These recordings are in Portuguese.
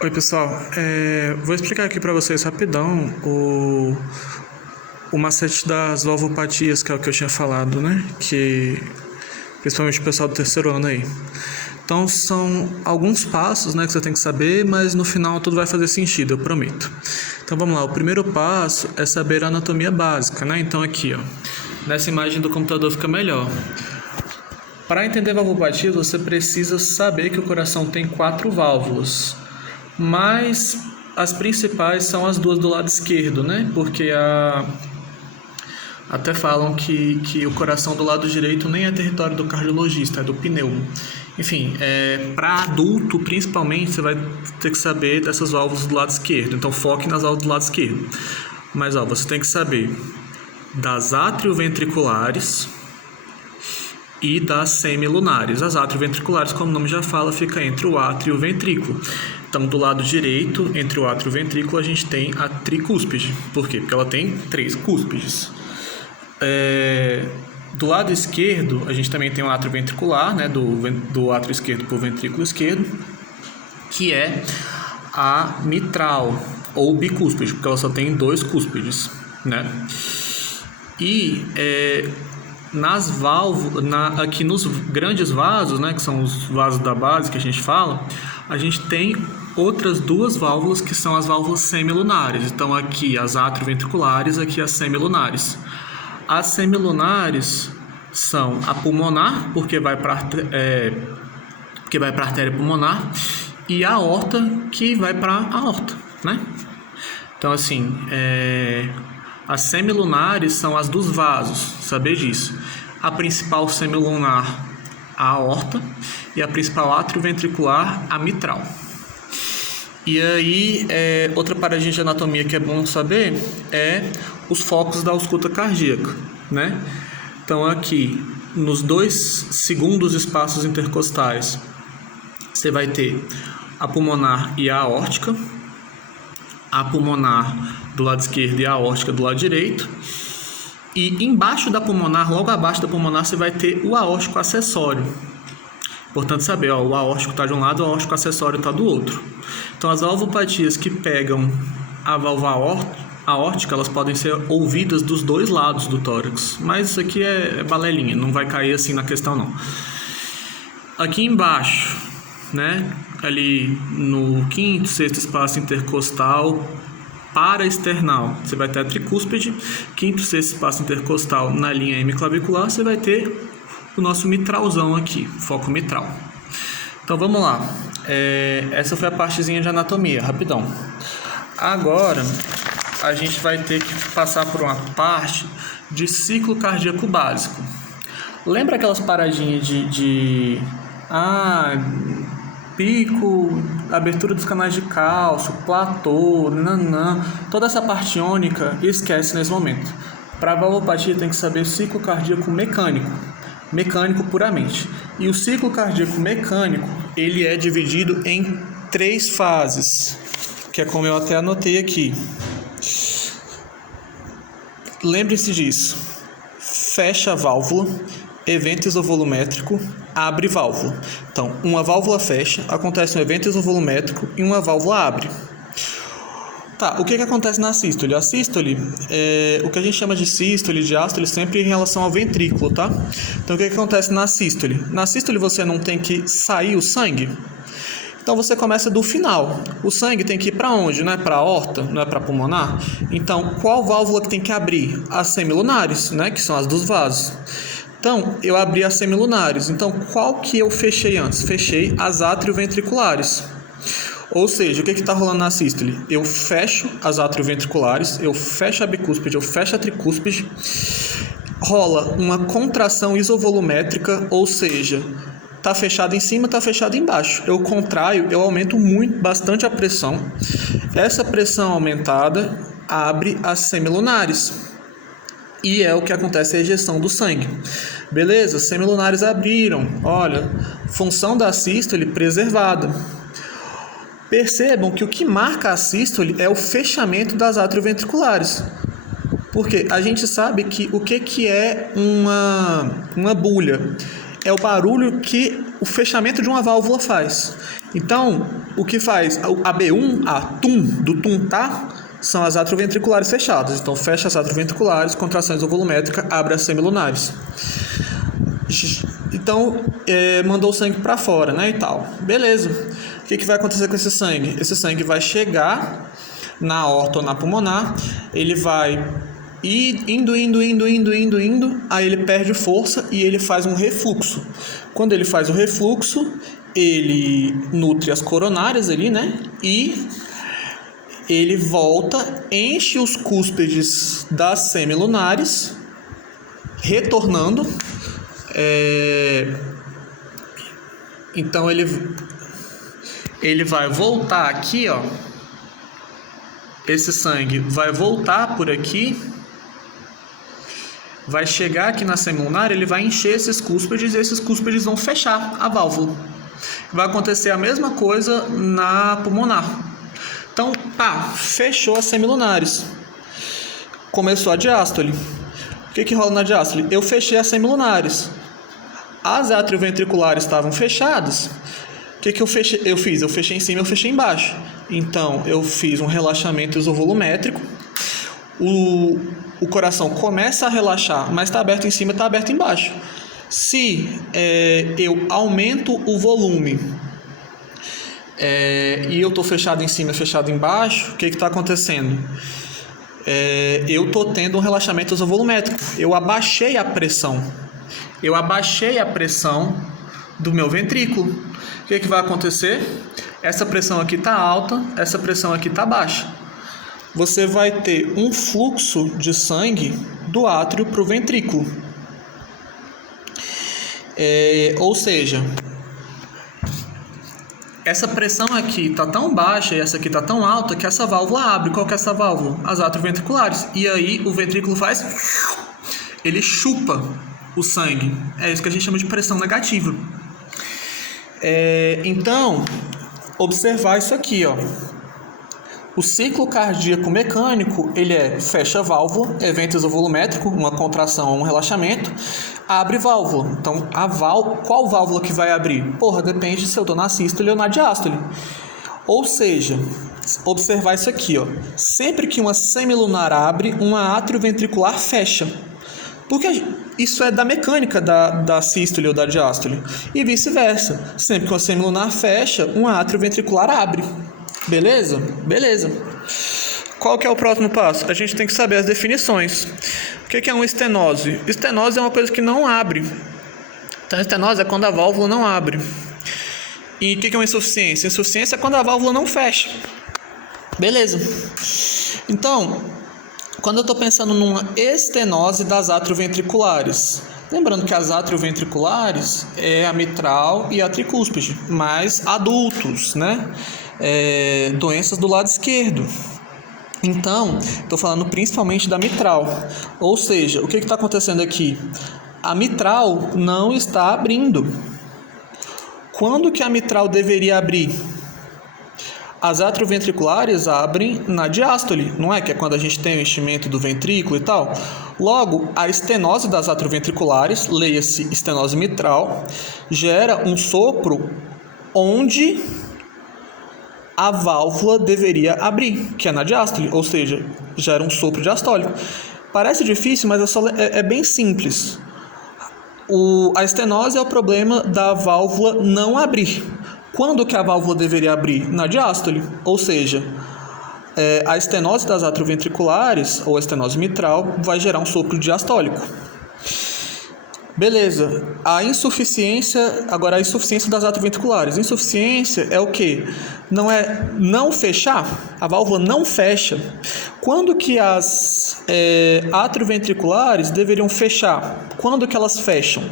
Oi, pessoal. Vou explicar aqui para vocês rapidão o macete das valvopatias, que é o que eu tinha falado, né? Que principalmente o pessoal do terceiro ano aí. Então, são alguns passos, né, que você tem que saber, mas no final tudo vai fazer sentido, eu prometo. Então, vamos lá. O primeiro passo é saber a anatomia básica, né? Então, aqui, ó, nessa imagem do computador fica melhor. Para entender valvopatias, você precisa saber que o coração tem 4 válvulas, mas as principais são as duas do lado esquerdo, né? Porque até falam que o coração do lado direito nem é território do cardiologista, é do pneumo. Enfim, para adulto, principalmente, você vai ter que saber dessas válvulas do lado esquerdo. Então, foque nas válvulas do lado esquerdo. Mas, você tem que saber das atrioventriculares e das semilunares. As atrioventriculares, como o nome já fala, fica entre o átrio e o ventrículo. Então, do lado direito, entre o átrio e o ventrículo, a gente tem a tricúspide. Por quê? Porque ela tem 3 cúspides. Do lado esquerdo, a gente também tem o átrio ventricular, né? Do átrio esquerdo para o ventrículo esquerdo, que é a mitral, ou bicúspide, porque ela só tem 2 cúspides, né? E nas válvulas, aqui nos grandes vasos, né, que são os vasos da base que a gente fala, a gente tem outras 2 válvulas que são as válvulas semilunares. Então, aqui as atrioventriculares, aqui as semilunares. As semilunares são a pulmonar, porque vai para a artéria pulmonar, e a aorta, que vai para a aorta, né? Então, assim, as semilunares são as dos vasos, saber disso. A principal semilunar, a aorta, e a principal atrioventricular, a mitral. E aí, outra paradinha de anatomia que é bom saber é os focos da ausculta cardíaca, né? Então, aqui, nos 2 segundos espaços intercostais, você vai ter a pulmonar e a aórtica, a pulmonar do lado esquerdo e a aórtica do lado direito. E embaixo da pulmonar, logo abaixo da pulmonar, você vai ter o aórtico acessório. Importante saber, o aórtico está de um lado, o aórtico acessório está do outro. Então, as valvopatias que pegam a válvula aórtica, elas podem ser ouvidas dos 2 lados do tórax. Mas isso aqui é balelinha, não vai cair assim na questão, não. Aqui embaixo, né, ali no 5º, 6º espaço intercostal paraesternal, você vai ter a tricúspide. 5º, 6º espaço intercostal na linha hemiclavicular, você vai ter o nosso mitralzão aqui, foco mitral. Então, vamos lá. Essa foi a partezinha de anatomia, rapidão. Agora, a gente vai ter que passar por uma parte de ciclo cardíaco básico. Lembra aquelas paradinhas de pico, abertura dos canais de cálcio, platô, toda essa parte iônica, esquece nesse momento. Para a valvopatia tem que saber ciclo cardíaco mecânico puramente. E o ciclo cardíaco mecânico, ele é dividido em 3 fases, que é como eu até anotei aqui. Lembre-se disso. Fecha a válvula, evento isovolumétrico, abre válvula. Então, uma válvula fecha, acontece um evento isovolumétrico e uma válvula abre. Tá, o que acontece na sístole? A sístole, o que a gente chama de sístole, diástole, sempre em relação ao ventrículo, tá? Então, o que acontece na sístole? Na sístole você não tem que sair o sangue? Então, você começa do final. O sangue tem que ir para onde? Não é para a aorta? Não é para a pulmonar? Então, qual válvula que tem que abrir? As semilunares, né? Que são as dos vasos. Então, eu abri as semilunares. Então, qual que eu fechei antes? Fechei as atrioventriculares. Ou seja, o que está rolando na sístole? Eu fecho as atrioventriculares, eu fecho a bicúspide, eu fecho a tricúspide. Rola uma contração isovolumétrica, ou seja, está fechado em cima, está fechado embaixo. Eu contraio, eu aumento bastante a pressão. Essa pressão aumentada abre as semilunares. E é o que acontece, a ejeção do sangue. Beleza? Semilunares abriram. Olha, função da sístole preservada. Percebam que o que marca a sístole é o fechamento das atrioventriculares. Porque a gente sabe que o que é uma bulha? É o barulho que o fechamento de uma válvula faz. Então, o que faz a B1, a TUM, do TUM-tá, são as atrioventriculares fechadas. Então, fecha as atrioventriculares, contrações volumétricas, abre as semilunares. Então, mandou o sangue para fora, né, e tal. Beleza. O que vai acontecer com esse sangue? Esse sangue vai chegar na aorta ou na pulmonar, ele vai indo, aí ele perde força e ele faz um refluxo. Quando ele faz o refluxo, ele nutre as coronárias ali, né, e ele volta, enche os cúspides das semilunares, retornando. Então ele vai voltar aqui, ó. Esse sangue vai voltar por aqui, vai chegar aqui na semilunar, ele vai encher esses cúspides e esses cúspides vão fechar a válvula. Vai acontecer a mesma coisa na pulmonar. Então, fechou as semilunares. Começou a diástole. O que rola na diástole? Eu fechei as semilunares. As atrioventriculares estavam fechadas. O que eu fiz? Eu fechei em cima, eu fechei embaixo. Então, eu fiz um relaxamento isovolumétrico. O coração começa a relaxar, mas está aberto em cima, está aberto embaixo. Se eu aumento o volume e eu estou fechado em cima, fechado embaixo, o que está acontecendo? Eu estou tendo um relaxamento isovolumétrico. Eu abaixei a pressão. Do meu ventrículo. O que vai acontecer? Essa pressão aqui está alta, essa pressão aqui está baixa. Você vai ter um fluxo de sangue do átrio para o ventrículo. Ou seja, essa pressão aqui está tão baixa e essa aqui está tão alta que essa válvula abre. Qual que é essa válvula? As atrioventriculares. E aí o ventrículo faz... Ele chupa o sangue. É isso que a gente chama de pressão negativa. Então, observar isso aqui, ó. O ciclo cardíaco mecânico, ele fecha a válvula, evento isovolumétrico, uma contração ou um relaxamento, abre válvula. Então, qual válvula que vai abrir? Depende se eu estou na sístole ou na diástole. Ou seja, observar isso aqui, ó. Sempre que uma semilunar abre, uma atrioventricular fecha. Porque isso é da mecânica da sístole ou da diástole. E vice-versa. Sempre que uma semilunar fecha, uma atrioventricular abre. Beleza? Beleza. Qual que é o próximo passo? A gente tem que saber as definições. O que é uma estenose? Estenose é uma coisa que não abre. Então, estenose é quando a válvula não abre. E o que é uma insuficiência? Insuficiência é quando a válvula não fecha. Beleza. Então, quando eu estou pensando numa estenose das atrioventriculares, lembrando que as atrioventriculares é a mitral e a tricúspide, mas adultos, né? Doenças do lado esquerdo. Então, estou falando principalmente da mitral. Ou seja, o que está acontecendo aqui? A mitral não está abrindo. Quando que a mitral deveria abrir? As atrioventriculares abrem na diástole, não é? Que é quando a gente tem o enchimento do ventrículo e tal. Logo, a estenose das atrioventriculares, leia-se estenose mitral, gera um sopro onde a válvula deveria abrir, que é na diástole, ou seja, gera um sopro diastólico. Parece difícil, mas é bem simples. A estenose é o problema da válvula não abrir. Quando que a válvula deveria abrir? Na diástole, ou seja, a estenose das atrioventriculares, ou a estenose mitral, vai gerar um sopro diastólico. Beleza, a insuficiência das atrioventriculares. Insuficiência é o quê? Não fechar, a válvula não fecha. Quando que as atrioventriculares deveriam fechar? Quando que elas fecham?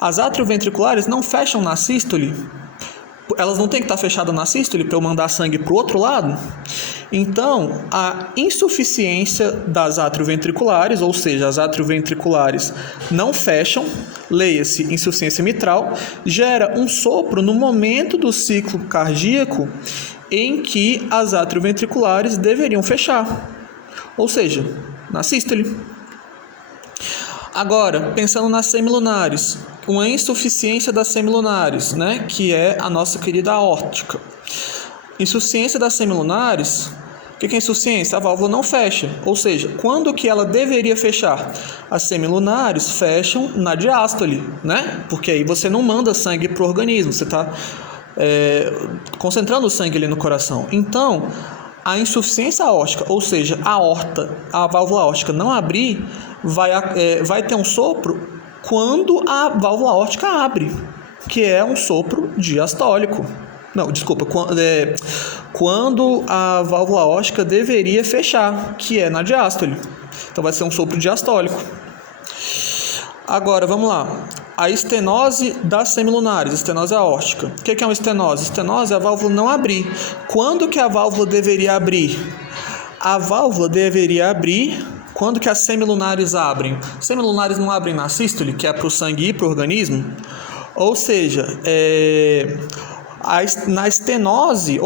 As atrioventriculares não fecham na sístole. Elas não têm que estar fechadas na sístole para eu mandar sangue para o outro lado? Então, a insuficiência das atrioventriculares, ou seja, as atrioventriculares não fecham, leia-se insuficiência mitral, gera um sopro no momento do ciclo cardíaco em que as atrioventriculares deveriam fechar, ou seja, na sístole. Agora, pensando nas semilunares, uma insuficiência das semilunares, né? Que é a nossa querida aórtica. Insuficiência das semilunares, o que é insuficiência? A válvula não fecha, ou seja, quando que ela deveria fechar? As semilunares fecham na diástole, né? Porque aí você não manda sangue para o organismo, você está concentrando o sangue ali no coração. Então, a insuficiência aórtica, ou seja, a válvula aórtica não abrir, vai ter um sopro quando a válvula aórtica abre, que é um sopro diastólico. Não, desculpa, quando a válvula aórtica deveria fechar, que é na diástole. Então vai ser um sopro diastólico. Agora, vamos lá. A estenose das semilunares, estenose aórtica. O que é uma estenose? Estenose é a válvula não abrir. Quando que a válvula deveria abrir? A válvula deveria abrir quando que as semilunares abrem. Semilunares não abrem na sístole, que é para o sangue ir para o organismo. Ou seja, na estenose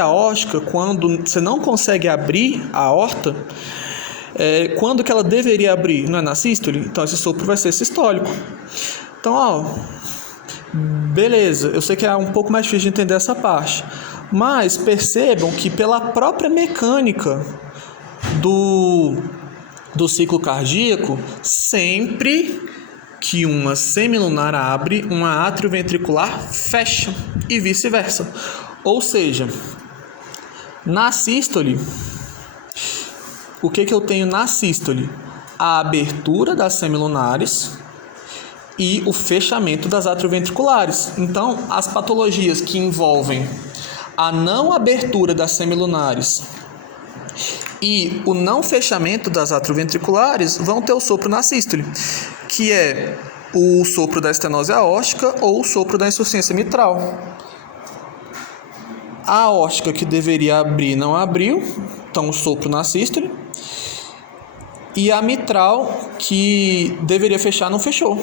aórtica, quando você não consegue abrir a aorta, quando que ela deveria abrir? Não é na sístole? Então esse sopro vai ser sistólico. Então, beleza, eu sei que é um pouco mais difícil de entender essa parte, mas percebam que pela própria mecânica do ciclo cardíaco, sempre que uma semilunar abre, uma atrioventricular fecha e vice-versa. Ou seja, na sístole, o que eu tenho na sístole? A abertura das semilunares e o fechamento das atrioventriculares. Então, as patologias que envolvem a não abertura das semilunares e o não fechamento das atrioventriculares vão ter o sopro na sístole, que é o sopro da estenose aórtica ou o sopro da insuficiência mitral. A aórtica que deveria abrir não abriu, então o sopro na sístole. E a mitral que deveria fechar não fechou.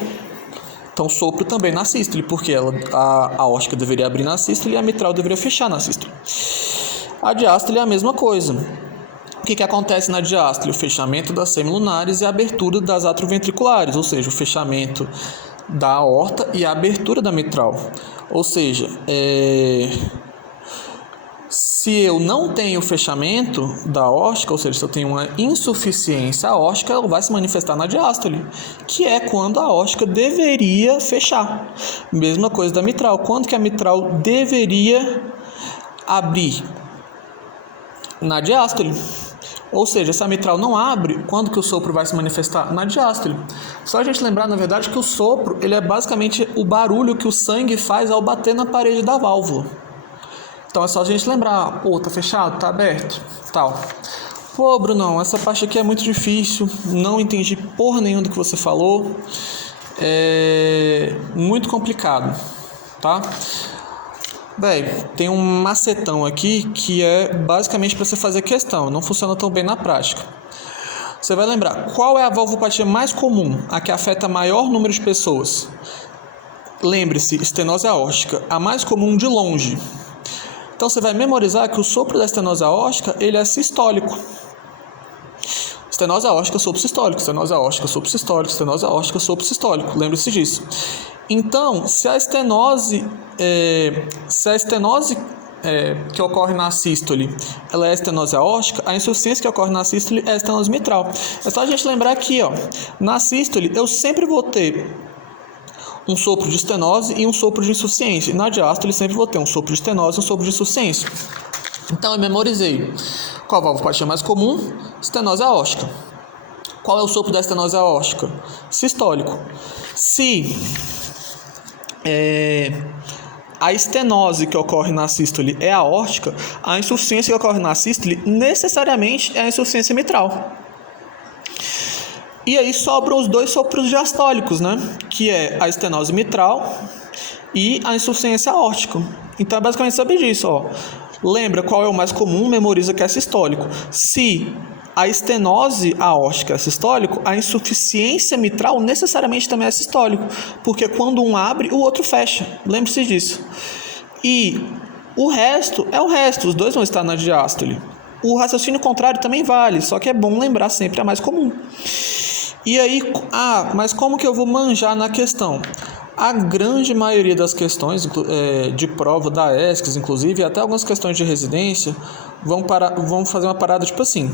Então sopro também na sístole, porque a aórtica deveria abrir na sístole e a mitral deveria fechar na sístole. A diástole é a mesma coisa. O que acontece na diástole? O fechamento das semilunares e a abertura das atrioventriculares, ou seja, o fechamento da aorta e a abertura da mitral. Ou seja, se eu não tenho fechamento da aórtica, ou seja, se eu tenho uma insuficiência aórtica, ela vai se manifestar na diástole, que é quando a aórtica deveria fechar. Mesma coisa da mitral. Quando que a mitral deveria abrir? Na diástole. Ou seja, se a mitral não abre, quando que o sopro vai se manifestar? Na diástole. Só a gente lembrar, na verdade, que o sopro ele é basicamente o barulho que o sangue faz ao bater na parede da válvula. Então é só a gente lembrar, tá fechado, tá aberto, tal. Pô, Brunão, essa parte aqui é muito difícil, não entendi porra nenhuma do que você falou. É muito complicado, tá? Tem um macetão aqui que é basicamente para você fazer questão, não funciona tão bem na prática. Você vai lembrar, qual é a valvopatia mais comum, a que afeta maior número de pessoas? Lembre-se, estenose aórtica, a mais comum de longe. Então você vai memorizar que o sopro da estenose aórtica, ele é sistólico. Estenose aórtica, sopro sistólico, estenose aórtica, sopro sistólico, estenose aórtica, sopro sistólico. Lembre-se disso. Então, se a estenose que ocorre na sístole, ela é estenose aórtica, a insuficiência que ocorre na sístole é a estenose mitral. É só a gente lembrar aqui, na sístole eu sempre vou ter um sopro de estenose e um sopro de insuficiência. Na diástole sempre vou ter um sopro de estenose e um sopro de insuficiência. Então eu memorizei. Qual a valvopatia mais comum? Estenose aórtica. Qual é o sopro da estenose aórtica? Sistólico. Se a estenose que ocorre na sístole é aórtica, a insuficiência que ocorre na sístole necessariamente é a insuficiência mitral. E aí sobram os dois sopros diastólicos, né? Que é a estenose mitral e a insuficiência aórtica. Então é basicamente saber disso, Lembra qual é o mais comum, memoriza que é sistólico. Se a estenose aórtica é sistólico, a insuficiência mitral necessariamente também é sistólico, porque quando um abre, o outro fecha. Lembre-se disso. E o resto é o resto, os dois vão estar na diástole. O raciocínio contrário também vale, só que é bom lembrar sempre a mais comum. E aí, mas como que eu vou manjar na questão? A grande maioria das questões de prova da ESCS, inclusive, e até algumas questões de residência, vão fazer uma parada tipo assim: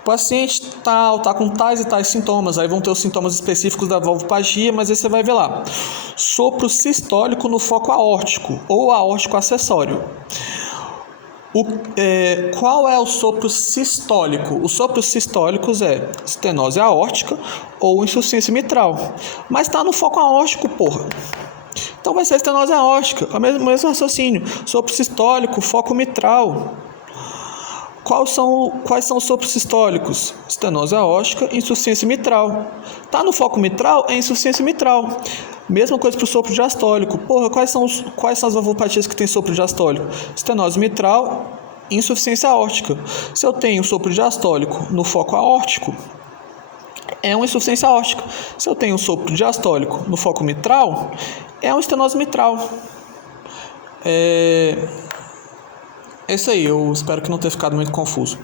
o paciente tal tá com tais e tais sintomas, aí vão ter os sintomas específicos da valvopagia, mas aí você vai ver lá: sopro sistólico no foco aórtico ou aórtico acessório. Qual é o sopro sistólico? Os sopros sistólicos é estenose aórtica ou insuficiência mitral. Mas está no foco aórtico, porra. Então vai ser estenose aórtica. É o mesmo raciocínio. Sopro sistólico, foco mitral. Quais são os sopros sistólicos? Estenose aórtica e insuficiência mitral. Está no foco mitral? É insuficiência mitral. Mesma coisa para o sopro diastólico. Porra, quais são as valvopatias que tem sopro diastólico? Estenose mitral e insuficiência aórtica. Se eu tenho sopro diastólico no foco aórtico, é uma insuficiência aórtica. Se eu tenho sopro diastólico no foco mitral, é uma estenose mitral. É isso aí, eu espero que não tenha ficado muito confuso.